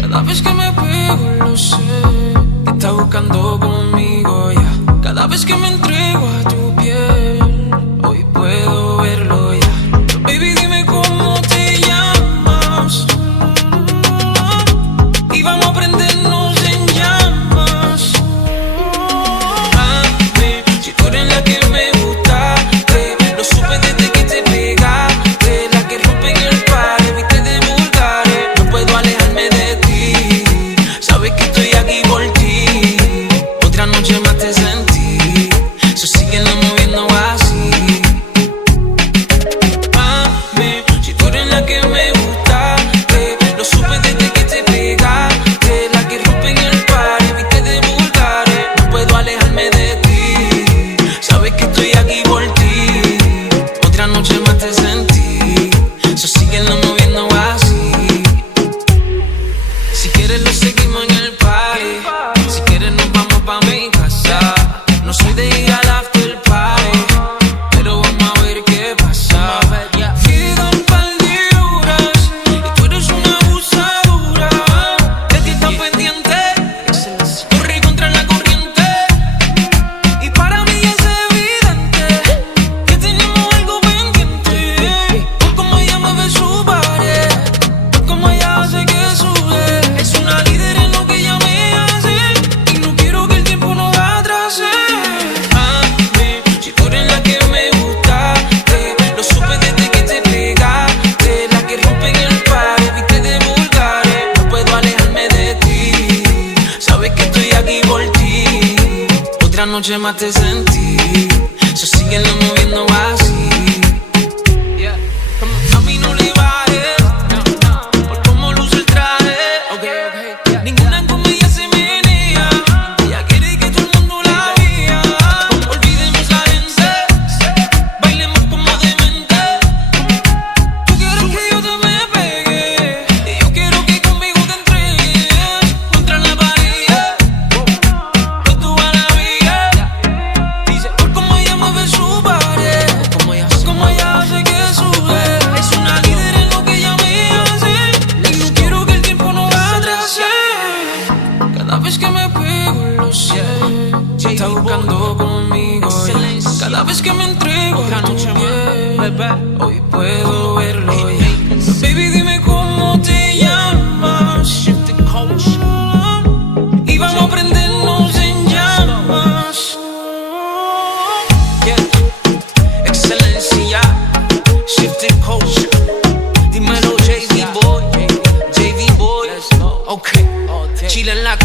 Cada vez que me pego lo sé, te está buscando conmigo ya. Cada vez que me entrego a tu piel, hoy puedo verlo ya. Pero baby, dime cómo te llamas y vamos a prendernos en llamas. Mami, si tú eres la que me gustaste, lo supe desde que te pegaste. La que rompe en el party, viste de vulgares. No puedo alejarme de ti, sabes que estoy aquí por ti. Otra noche más te sentí, so síguelo moviendo así. Mami, si tú eres la que me gustaste, lo supe desde que te pegaste. La que rompe en el party, viste de vulgares. No puedo alejarme de ti, sabes que estoy aquí por ti. Otra noche más te sentí, so síguelo moviendo así. Si quieres lo seguimos en el party, si quieres nos vamos pa' mi casa. No soy de ir al after party, pero vamos a ver qué pasa. Quedan un par de horas y tú eres una abusadora. De ti están pendientes, corre contra la corriente. Y para mí es evidente que tenemos algo pendiente. Por cómo ella mueve su pared, por cómo ella hace que sube. Es una líder en lo que ella me hace y no quiero que el tiempo nos atrase. Mami, si tú eres la que me gustaste, lo supe desde que te pegaste. La que rompe en el party, viste de vulgares. No puedo alejarme de ti, sabes que estoy aquí por ti. Otra noche más te sentí, so síguelo moviendo así. A mí no le bajes, por cómo luce el traje. Ninguna comedia se menea, ella quiere que todo el mundo la vea. Olvidemos la gente, bailemos como demente. Tú quieres que yo te me pegue y yo quiero que conmigo te entregues contra la pared. Pues tú a la vida, dice por cómo ella mueve su pared, por cómo ella hace que sube. Es una líder en lo que ella me hace y no quiero que el tiempo nos atrase. Cada vez que me pego lo sé, te está buscando conmigo ya. Cada vez que me entrego a tu piel, hoy puedo verlo ya. Baby, dime cómo te llamas y vamos a prendernos en llamas. Excelencia, shifted culture. Dímelo, JV boy, JV boy. Okay, Chile en la